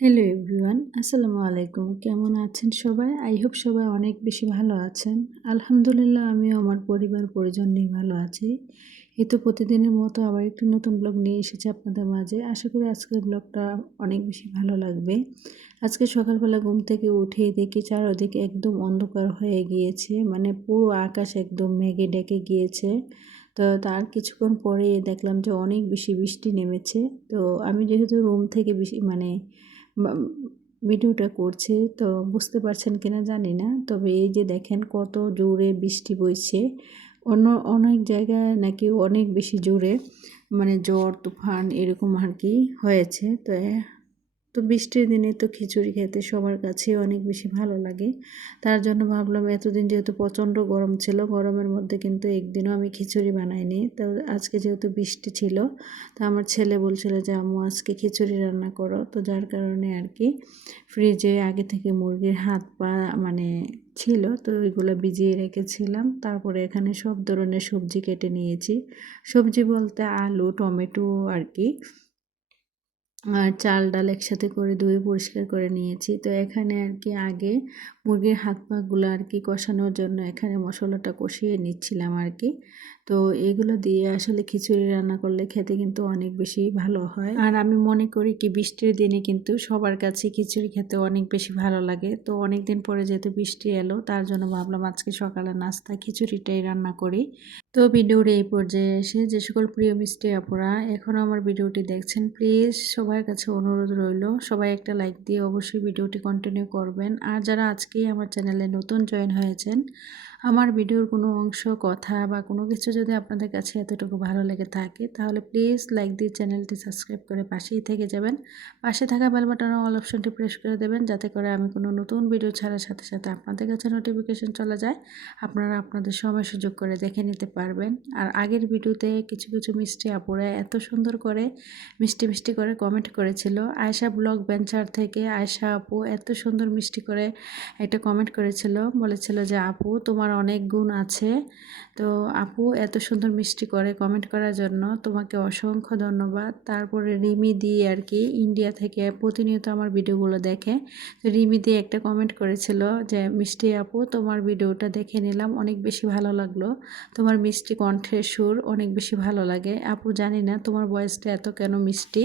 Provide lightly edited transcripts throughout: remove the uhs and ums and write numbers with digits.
Hello everyone, আসসালামু আলাইকুম। কেমন আছেন সবাই? আই হোপ সবাই অনেক বেশি ভালো আছেন। আলহামদুলিল্লাহ আমিও আমার পরিবার পরিজন নিয়ে ভালো আছি। এই তো প্রতিদিনের মতো আবার একটি নতুন ব্লগ নিয়ে এসেছি আপনাদের মাঝে। আশা করি আজকের ব্লগটা অনেক বেশি ভালো লাগবে। আজকে সকালবেলা ঘুম থেকে উঠে দেখি চারদিকে একদম অন্ধকার হয়ে গিয়েছে, মানে পুরো আকাশ একদম মেঘে ঢেকে গিয়েছে। তো তার কিছুক্ষণ পরে দেখলাম যে অনেক বেশি বৃষ্টি নেমেছে। তো আমি যেহেতু রুম থেকে বেশি ভিডিওটা করছি, তো বুঝতে পারছেন কিনা জানি না, তবে এই যে দেখেন কত জোরে বৃষ্টি বইছে। অনেক জায়গায় নাকি অনেক বেশি জোরে মানে ঝড় তুফান এরকম আর কি হয়েছে। তো বৃষ্টির দিনে তো খিচুড়ি খেতে সবার কাছে অনেক বেশি ভালো লাগে। তার জন্য ভাবলাম, এতদিন যেহেতু প্রচণ্ড গরম ছিল, গরমের মধ্যে কিন্তু একদিনও আমি খিচুড়ি বানাইনি। তো আজকে যেহেতু বৃষ্টি ছিল, তো আমার ছেলে বলছিল যে আম্মু আজকে খিচুড়ি রান্না করো। তো যার কারণে আর কি ফ্রিজে আগে থেকে মুরগির হাত পা মানে ছিল, তো ওইগুলো ভিজিয়ে রেখেছিলাম। তারপরে এখানে সব ধরনের সবজি কেটে নিয়েছি। সবজি বলতে আলু, টমেটো আর কি, আর চাল ডাল একসাথে করে ধুয়ে পরিষ্কার করে নিয়েছি। তো এখানে আর কি আগে মুরগির হাত পাগুলো আর কি কষানোর জন্য এখানে মশলাটা কষিয়ে নিচ্ছিলাম আর কি। তো এগুলো দিয়ে আসলে খিচুড়ি রান্না করলে খেতে কিন্তু অনেক বেশি ভালো হয়। আর আমি মনে করি কি বৃষ্টির দিনে কিন্তু সবার কাছে খিচুড়ি খেতে অনেক বেশি ভালো লাগে। তো অনেক দিন পরে যেহেতু বৃষ্টি এলো, তার জন্য ভাবলাম আজকে সকালে নাস্তা খিচুড়িটাই রান্না করি। তো ভিডিওর এই পর্যায়ে এসে যে সকল প্রিয় মিষ্টি আপুরা এখনও আমার ভিডিওটি দেখছেন, প্লিজ সবার কাছে অনুরোধ রইল, সবাই একটা লাইক দিয়ে অবশ্যই ভিডিওটি কন্টিনিউ করবেন। আর যারা আজকেই আমার চ্যানেলে নতুন জয়েন হয়েছেন, আমার ভিডিওর কোনো অংশ, কথা বা কোনো কিছু যদি আপনাদের কাছে এতটুকু ভালো লেগে থাকে, তাহলে প্লিজ লাইক দিয়ে চ্যানেলটি সাবস্ক্রাইব করে পাশেই থেকে যাবেন। পাশে থাকা বেল বাটনের অল অপশনটি প্রেস করে দেবেন, যাতে করে আমি কোনো নতুন ভিডিও ছাড়ার সাথে সাথে আপনাদের কাছে নোটিফিকেশন চলে যায়, আপনারা আপনাদের সময় সুযোগ করে দেখে নিতে পারবেন। আর আগের ভিডিওতে কিছু কিছু মিষ্টি আপুরা এত সুন্দর করে মিষ্টি মিষ্টি করে কমেন্ট করেছিল। আয়শা ব্লগ ভেঞ্চার থেকে আয়শা আপু এত সুন্দর মিষ্টি করে একটা কমেন্ট করেছিল, বলেছিল যে আপু তোমার অনেক গুণ আছে। তো আপু এত সুন্দর মিষ্টি করে কমেন্ট করার জন্য তোমাকে অসংখ্য ধন্যবাদ। তারপরে রিমি দি আর কি ইন্ডিয়া থেকে প্রতিনিয়ত আমার ভিডিওগুলো দেখে, তো রিমি দি একটা কমেন্ট করেছিল যে মিষ্টি আপু তোমার ভিডিওটা দেখে নিলাম, অনেক বেশি ভালো লাগলো, তোমার মিষ্টি কণ্ঠের সুর অনেক বেশি ভালো লাগে। আপু জানি না তোমার ভয়েসটা এত কেন মিষ্টি,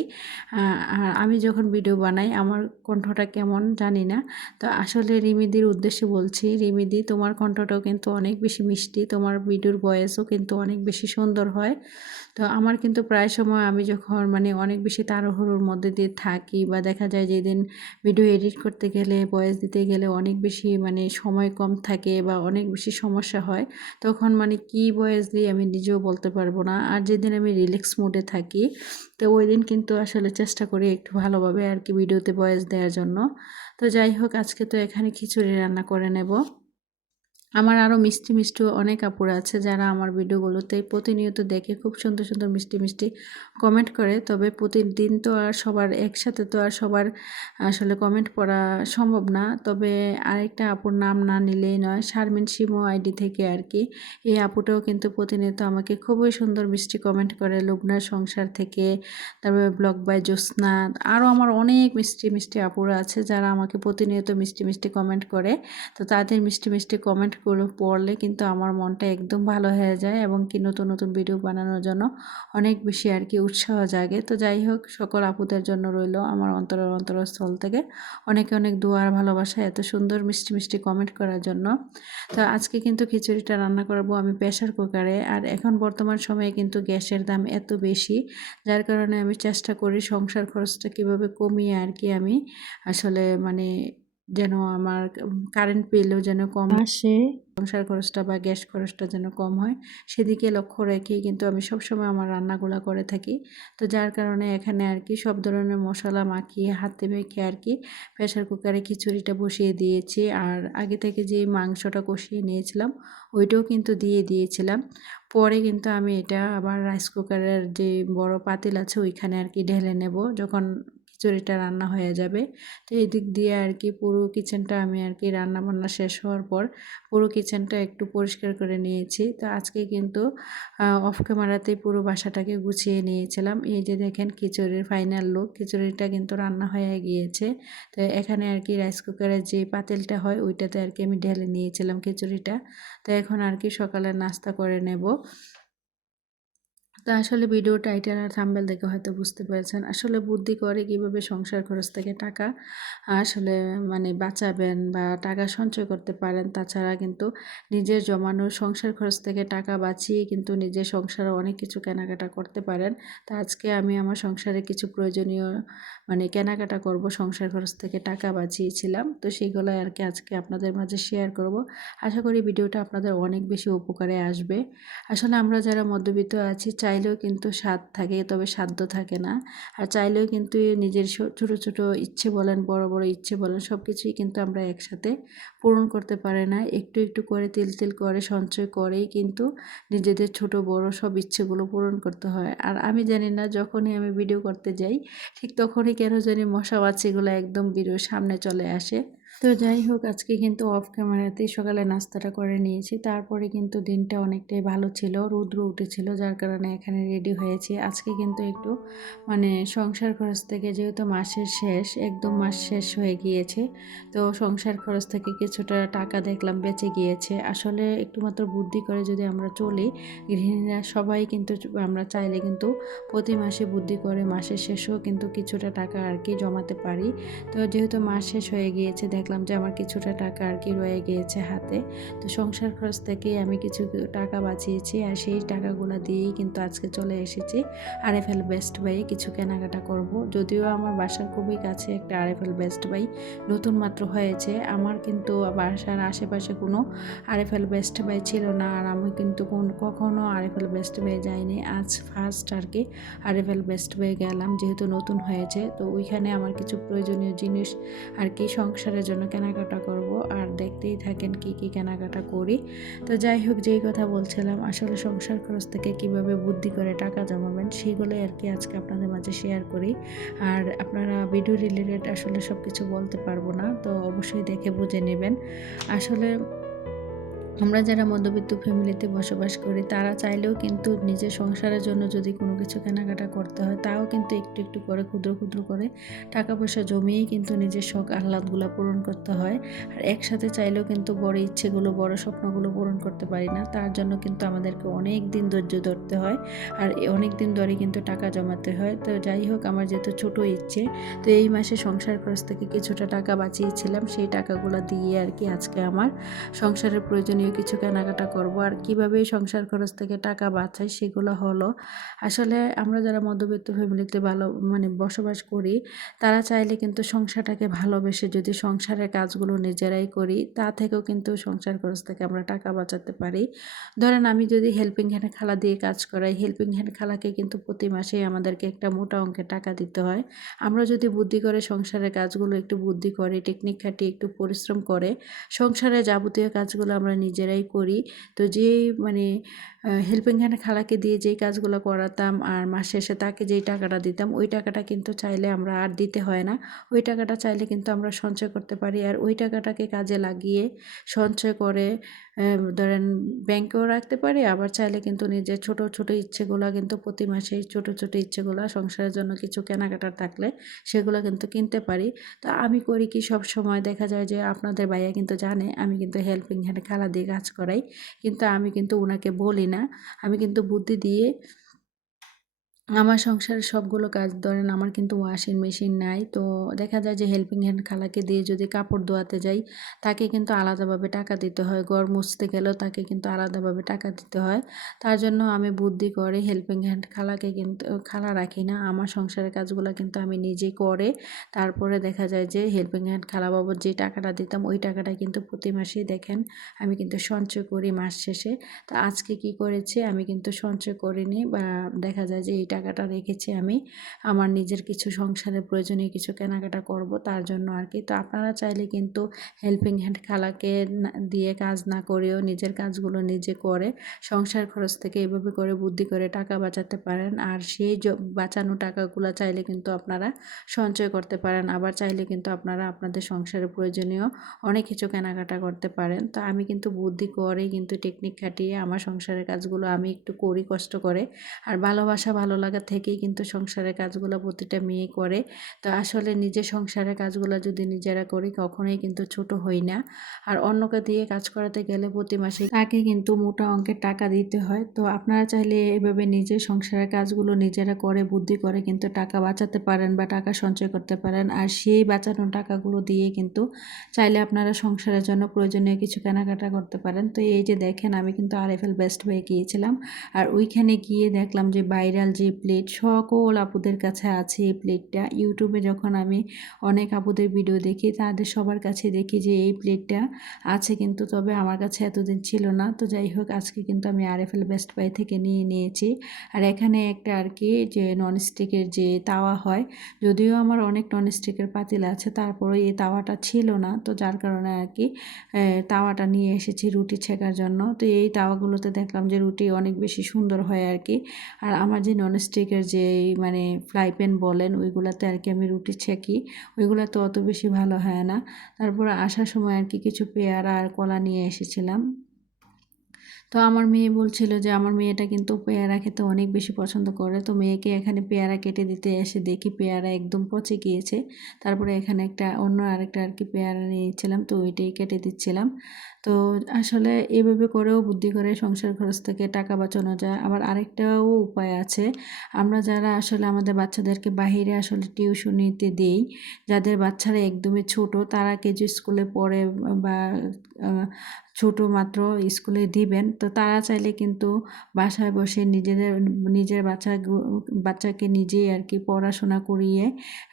আর আমি যখন ভিডিও বানাই আমার কণ্ঠটা কেমন জানি না। তো আসলে রিমিদির উদ্দেশ্যে বলছি, রিমিদি তোমার কণ্ঠটাও কিন্তু অনেক বেশি মিষ্টি, তোমার ভিডিওর ভয়েসও কিন্তু অনেক বেশি সুন্দর হয়। তো আমার কিন্তু প্রায় সময় আমি যখন মানে অনেক বেশি তাড়াহুড়োর মধ্যে দিয়ে থাকি, বা দেখা যায় যেদিন ভিডিও এডিট করতে গেলে, ভয়েস দিতে গেলে অনেক বেশি মানে সময় কম থাকে বা অনেক বেশি সমস্যা হয়, তখন মানে কি ভয়েস দিই আমি নিজেও বলতে পারবো না। আর যেদিন আমি রিল্যাক্স মোডে থাকি, তো ওই দিন কিন্তু আসলে চেষ্টা করি একটু ভালোভাবে আর কি ভিডিওতে ভয়েস দেওয়ার জন্য। তো যাই হোক, আজকে তো এখানে খিচুড়ি রান্না করে নেব। আমার আরও মিষ্টি মিষ্টি অনেক আপুরা আছে যারা আমার ভিডিওগুলোতে প্রতিনিয়ত দেখে খুব সুন্দর সুন্দর মিষ্টি মিষ্টি কমেন্ট করে। তবে প্রতিদিন তো আর সবার একসাথে তো আর সবার আসলে কমেন্ট পড়া সম্ভব না। তবে আরেকটা আপুর নাম না নিলেই নয়, শারমিন শিমু আইডি থেকে আর কি, এই আপুটাও কিন্তু প্রতিনিয়ত আমাকে খুবই সুন্দর মিষ্টি কমেন্ট করে। লুবনার সংসার থেকে, তারপরে ব্লগ বাই জ্যোৎস্না, আরও আমার অনেক মিষ্টি মিষ্টি আপুরা আছে যারা আমাকে প্রতিনিয়ত মিষ্টি মিষ্টি কমেন্ট করে। তো তাদের মিষ্টি মিষ্টি কমেন্টগুলো পড়লে কিন্তু আমার মনটা একদম ভালো হয়ে যায়, এবং কি নতুন নতুন ভিডিও বানানোর জন্য অনেক বেশি আর কি উৎসাহ জাগে। তো যাই হোক, সকল আপুদের জন্য রইল আমার অন্তরস্থল থেকে অনেক অনেক দোয়া আর ভালোবাসা এত সুন্দর মিষ্টি মিষ্টি কমেন্ট করার জন্য। তো আজকে কিন্তু খিচুড়িটা রান্না করবো আমি প্রেশার কুকারে। আর এখন বর্তমান সময়ে কিন্তু গ্যাসের দাম এত বেশি, যার কারণে আমি চেষ্টা করি সংসার খরচটা কীভাবে কমিয়ে আর কি আমি আসলে মানে যেন আমার কারেন্ট বিলও যেন কম আসে, সংসার খরচটা বা গ্যাস খরচটা যেন কম হয়, সেদিকে লক্ষ্য রেখেই কিন্তু আমি সবসময় আমার রান্নাগুলো করে থাকি। তো যার কারণে এখানে আর কি সব ধরনের মশলা মাখিয়ে হাতে মেখে আর কি প্রেশার কুকারে খিচুড়িটা বসিয়ে দিয়েছি। আর আগে থেকে যে মাংসটা কষিয়ে নিয়েছিলাম ওইটাও কিন্তু দিয়ে দিয়েছিলাম। পরে কিন্তু আমি এটা আবার রাইস কুকারের যে বড় পাতিল আছে ওইখানে আর কি ঢেলে নেব, যখন খিচুড়িটা রান্না হয়ে যাবে। তো এই দিক দিয়ে আর কি পুরো কিচেনটা আমি আর কি রান্না বান্না শেষ হওয়ার পর পুরো কিচেনটা একটু পরিষ্কার করে নিয়েছি। তো আজকে কিন্তু অফ ক্যামেরাতেই পুরো বাসাটাকে গুছিয়ে নিয়েছিলাম। এই যে দেখেন খিচুড়ির ফাইনাল লুক, খিচুড়িটা কিন্তু রান্না হয়ে গিয়েছে। তো এখানে আর কি রাইস কুকারের যে পাতিলটা হয় ওইটাতে আর কি আমি ঢেলে নিয়েছিলাম খিচুড়িটা। তো এখন আর কি সকালের নাস্তা করে নেব। তো আসলে ভিডিও টাইটেল আর থাম্বনেল দেখে হয়তো বুঝতে পেরেছেন আসলে বুদ্ধি করে কিভাবে সংসার খরচ থেকে টাকা আসলে মানে বাঁচাবেন বা টাকা সঞ্চয় করতে পারেন। তাছাড়া কিন্তু নিজের জমানো সংসার খরচ থেকে টাকা বাঁচিয়ে কিন্তু নিজের সংসারে অনেক কিছু কেনাকাটা করতে পারেন। তো আজকে আমি আমার সংসারে কিছু প্রয়োজনীয় মানে কেনাকাটা করব, সংসার খরচ থেকে টাকা বাঁচিয়েছিলাম। তো সেগুলো আর কি আজকে আপনাদের মাঝে শেয়ার করব। আশা করি ভিডিওটা আপনাদের অনেক বেশি উপকারে আসবে। আসলে আমরা যারা মধ্যবিত্ত আছি চাইলেও কিন্তু স্বাদ থাকে, তবে সাধ্য থাকে না। আর চাইলেও কিন্তু নিজের ছোটো ছোটো ইচ্ছে বলেন, বড় বড় ইচ্ছে বলেন, সব কিছুই কিন্তু আমরা একসাথে পূরণ করতে পারি না। একটু একটু করে তিল তিল করে সঞ্চয় করেই কিন্তু নিজেদের ছোট বড় সব ইচ্ছেগুলো পূরণ করতে হয়। আর আমি জানি না যখনই আমি ভিডিও করতে যাই ঠিক তখনই কেন জানি মশা মাছিগুলো একদম ভিডিওর সামনে চলে আসে। তো যাই হোক আজকে কিন্তু অফ ক্যামেরাতেই সকালে নাস্তাটা করে নিয়েছি। তারপরে কিন্তু দিনটা অনেকটাই ভালো ছিল, রৌদ্র উঠেছিল, যার কারণে এখানে রেডি হয়েছি। আজকে কিন্তু একটু মানে সংসার খরচ থেকে, যেহেতু মাসের শেষ, একদম মাস শেষ হয়ে গিয়েছে, তো সংসার খরচ থেকে কিছুটা টাকা দেখলাম বেঁচে গিয়েছে। আসলে একটু মাত্র বুদ্ধি করে যদি আমরা চলি, গৃহিণীরা সবাই কিন্তু আমরা চাইলে কিন্তু প্রতি মাসে বুদ্ধি করে মাসের শেষেও কিন্তু কিছুটা টাকা আর কি জমাতে পারি। তো যেহেতু মাস শেষ হয়ে গিয়েছে দেখলাম যে আমার কিছুটা টাকা আর কি রয়ে গিয়েছে হাতে। তো সংসার খরচ থেকেই আমি কিছু টাকা বাঁচিয়েছি, আর সেই টাকাগুলো দিয়েই কিন্তু আজকে চলে এসেছি আরএফএল বেস্ট বাইয়ে কিছু কেনাকাটা করব। যদিও আমার বাসার খুবই কাছে একটা আরএফএল বেস্ট বাই নতুন মাত্র হয়েছে। আমার কিন্তু বাসার আশেপাশে কোনো আরএফএল বেস্ট বাই ছিল না, আর আমি কিন্তু কখনো আরএফএল বেস্ট বাই যাইনি। আজ ফার্স্ট আর কি আরএফএল বেস্ট বাই গেলাম, যেহেতু নতুন হয়েছে। তো ওইখানে আমার কিছু প্রয়োজনীয় জিনিস আর কি সংসারের জন্য কেনাকাটা করব, আর দেখতেই থাকেন কি কি কেনাকাটা করি। তো যাই হোক, যেই কথা বলছিলাম আসলে সংসার খরচ থেকে কিভাবে বুদ্ধি করে টাকা জমাবেন সেগুলোই আর কি আজকে আপনাদের মাঝে শেয়ার করি। আর আপনারা ভিডিও রিলেটেড আসলে সব কিছু বলতে পারবো না, তো অবশ্যই দেখে বুঝে নেবেন। আসলে আমরা যারা মধ্যবিত্ত ফ্যামিলিতে বসবাস করি তারা চাইলেও কিন্তু নিজের সংসারের জন্য যদি কোনো কিছু কেনাকাটা করতে হয় তাও কিন্তু একটু একটু করে ক্ষুদ্র ক্ষুদ্র করে টাকা পয়সা জমিয়েই কিন্তু নিজের শখ আহ্লাদগুলো পূরণ করতে হয়। আর একসাথে চাইলেও কিন্তু বড় ইচ্ছেগুলো, বড় স্বপ্নগুলো পূরণ করতে পারি না। তার জন্য কিন্তু আমাদেরকে অনেক দিন ধৈর্য ধরতে হয়, আর অনেক দিন ধরে কিন্তু টাকা জমাতে হয়। তো যাই হোক, আমার যেহেতু ছোট ইচ্ছে, তো এই মাসে সংসার খরচ থেকে কিছুটা টাকা বাঁচিয়েছিলাম, সেই টাকাগুলো দিয়ে আর কি আজকে আমার সংসারের প্রয়োজনীয় কিছু কেনাকাটা করব। আর কিভাবে সংসার খরচ থেকে টাকা বাঁচাই সেগুলো হলো, আসলে আমরা যারা মধ্যবিত্ত ফ্যামিলিতে ভালো মানে বসবাস করি তারা চাইলে কিন্তু সংসারটাকে ভালোবেসে যদি সংসারের কাজগুলো নিজেরাই করি, তা থেকেও কিন্তু সংসার খরচ থেকে আমরা টাকা বাঁচাতে পারি। ধরেন আমি যদি হেল্পিং হ্যান্ড খালা দিয়ে কাজ করাই, হেল্পিং হ্যান্ড খালাকে কিন্তু প্রতি মাসেই আমাদেরকে একটা মোটা অঙ্কের টাকা দিতে হয়। আমরা যদি বুদ্ধি করে সংসারের কাজগুলো একটু বুদ্ধি করে টেকনিক খাটিয়ে একটু পরিশ্রম করে সংসারের যাবতীয় কাজগুলো আমরা নিজেরাই করি, তো যেই মানে হেল্পিং হ্যান্ড খালাকে দিয়ে যেই কাজগুলো করাতাম আর মাস শেষে তাকে যেই টাকাটা দিতাম ওই টাকাটা কিন্তু চাইলে আমরা আর দিতে হয় না। ওই টাকাটা চাইলে কিন্তু আমরা সঞ্চয় করতে পারি, আর ওই টাকাটাকে কাজে লাগিয়ে সঞ্চয় করে ধরেন ব্যাংকেও রাখতে পারি। আবার চাইলে কিন্তু নিজের ছোট ছোট ইচ্ছেগুলো কিন্তু প্রতি মাসে ছোট ছোট ইচ্ছেগুলো সংসারের জন্য কিছু কেনাকাটা থাকলে সেগুলো কিন্তু কিনতে পারি। তো আমি করি কি, সব সময় দেখা যায় যে আপনাদের ভাইয়া কিন্তু জানে আমি কিন্তু হেল্পিং হ্যান্ড খালা দিয়ে কাজ করাই, কিন্তু আমি কিন্তু ওনাকে বলি না। আমি কিন্তু বুদ্ধি দিয়ে আমার সংসারের সবগুলো কাজ, ধরেন আমার কিন্তু ওয়াশিং মেশিন নাই, তো দেখা যায় যে হেল্পিং হ্যান্ড খালাকে দিয়ে যদি কাপড় ধোয়াতে যাই তাকে কিন্তু আলাদাভাবে টাকা দিতে হয়, ঘর মুছতে গেলেও তাকে কিন্তু আলাদাভাবে টাকা দিতে হয়। তার জন্য আমি বুদ্ধি করে হেল্পিং হ্যান্ড খালাকে কিন্তু খালা রাখি না, আমার সংসারের কাজগুলো কিন্তু আমি নিজে করে তারপরে দেখা যায় যে হেল্পিং হ্যান্ড খালা বাবদ যে টাকাটা দিতাম ওই টাকাটা কিন্তু প্রতি মাসেই দেখেন আমি কিন্তু সঞ্চয় করি মাস শেষে। তো আজকে কি করেছি, আমি কিন্তু সঞ্চয় করিনি, বা দেখা যায় যে এই টাকা টাকাটা রেখেছি আমি আমার নিজের কিছু সংসারের প্রয়োজনীয় কিছু কেনাকাটা করব তার জন্য আর কি। তো আপনারা চাইলে কিন্তু হেল্পিং হ্যান্ড খালাকে দিয়ে কাজ না করেও নিজের কাজগুলো নিজে করে সংসার খরচ থেকে এভাবে করে বুদ্ধি করে টাকা বাঁচাতে পারেন। আর সেই বাঁচানো টাকাগুলো চাইলে কিন্তু আপনারা সঞ্চয় করতে পারেন, আবার চাইলে কিন্তু আপনারা আপনাদের সংসারে প্রয়োজনীয় অনেক কিছু কেনাকাটা করতে পারেন। তো আমি কিন্তু বুদ্ধি করে কিন্তু টেকনিক খাটিয়ে আমার সংসারের কাজগুলো আমি একটু করি কষ্ট করে, আর ভালোবাসা ভালো লাগা থেকেই কিন্তু সংসারের কাজগুলো প্রতিটা মেয়ে করে। তো আসলে নিজের সংসারের কাজগুলো যদি নিজেরা করি কখনোই কিন্তু ছোট হই না। আর অন্যকে দিয়ে কাজ করাতে গেলে প্রতি মাসে তাকে কিন্তু মোটা অঙ্কের টাকা দিতে হয়। তো আপনারা চাইলে এভাবে নিজের সংসারের কাজগুলো নিজেরা করে বুদ্ধি করে কিন্তু টাকা বাঁচাতে পারেন বা টাকা সঞ্চয় করতে পারেন। আর সেই বাঁচানো টাকাগুলো দিয়ে কিন্তু চাইলে আপনারা সংসারের জন্য প্রয়োজনীয় কিছু কেনাকাটা করতে পারেন। তো এই যে দেখেন আমি কিন্তু RFL বেস্ট বাই গিয়েছিলাম, আর ওইখানে গিয়ে দেখলাম যে ভাইরাল যে প্লেট সকল আপুদের কাছে আছে এই প্লেটটা। ইউটিউবে যখন আমি অনেক আপুদের ভিডিও দেখি তাদের সবার কাছে দেখি যে এই প্লেটটা আছে, কিন্তু তবে আমার কাছে এতদিন ছিল না। তো যাই হোক আজকে কিন্তু আমি RFL বেস্ট বাই থেকে নিয়েছি। আর এখানে একটা আর কি যে ননস্টিকের যে তাওয়া হয়, যদিও আমার অনেক ননস্টিকের পাতিল আছে তারপরে এই তাওয়াটা ছিল না, তো যার কারণে আর কি তাওয়াটা নিয়ে এসেছি রুটি ছেঁকার জন্য। তো এই তাওয়াগুলোতে দেখলাম যে রুটি অনেক বেশি সুন্দর হয় আর কি। আর আমার যে ননস্টিকের যে মানে ফ্রাই প্যান বলেন ওইগুলোতে আর কি আমি রুটি ছেঁকি, ওইগুলো তো অত বেশি ভালো হয় না। তারপরে আসার সময় আর কি কিছু পেয়ারা আর কলা নিয়ে এসেছিলাম। তো আমার মেয়ে বলছিল যে আমার মেয়েটা কিন্তু পেয়ারা খেতে অনেক বেশি পছন্দ করে। তো মেয়েকে এখানে পেয়ারা কেটে দিতে এসে দেখি পেয়ারা একদম পচে গিয়েছে। তারপরে এখানে একটা অন্য আরেকটা আর কি পেয়ারা নিয়েছিলাম, তো ওইটাই কেটে দিচ্ছিলাম। তো আসলে এভাবে করেও বুদ্ধি করে সংসার খরচ থেকে টাকা বাঁচানো যায়। আবার আরেকটাও উপায় আছে, আমরা যারা আসলে আমাদের বাচ্চাদেরকে বাহিরে আসলে টিউশনিতে দেই, যাদের বাচ্চারা একদমই ছোট, তারা কেজি স্কুলে পড়ে বা ছোট মাত্র স্কুলে দিবেন, তো তারা চাইলে কিন্তু বাসায় বসে নিজের বাচ্চাকে নিজেই আর কি পড়াশোনা করিয়ে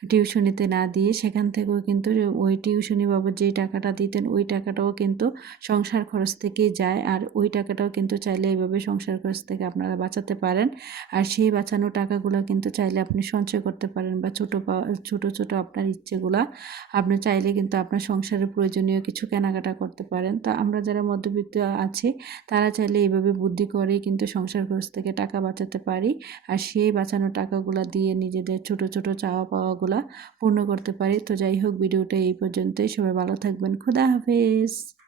টিউশনিতে না দিয়ে সেখান থেকেও কিন্তু ওই টিউশনি বাবদ যেই টাকাটা দিতেন ওই টাকাটাও কিন্তু সংসার খরচ থেকেই যায়। আর ওই টাকাটাও কিন্তু চাইলে এইভাবে সংসার খরচ থেকে আপনারা বাঁচাতে পারেন। আর সেই বাঁচানো টাকাগুলো কিন্তু চাইলে আপনি সঞ্চয় করতে পারেন বা ছোট ছোট আপনার ইচ্ছেগুলা আপনি চাইলে কিন্তু আপনার সংসারের প্রয়োজনীয় কিছু কেনাকাটা করতে পারেন। তা আমরা যারা মধ্যবিত্ত আছি তারা চাইলে এইভাবে বুদ্ধি করেই কিন্তু সংসার খরচ থেকে টাকা বাঁচাতে পারি, আর সেই বাঁচানো টাকাগুলো দিয়ে নিজেদের ছোট ছোট চাওয়া পাওয়াগুলা পূর্ণ করতে পারি। তো যাই হোক ভিডিওটা এই পর্যন্তই, সবাই ভালো থাকবেন, খোদা হাফেজ।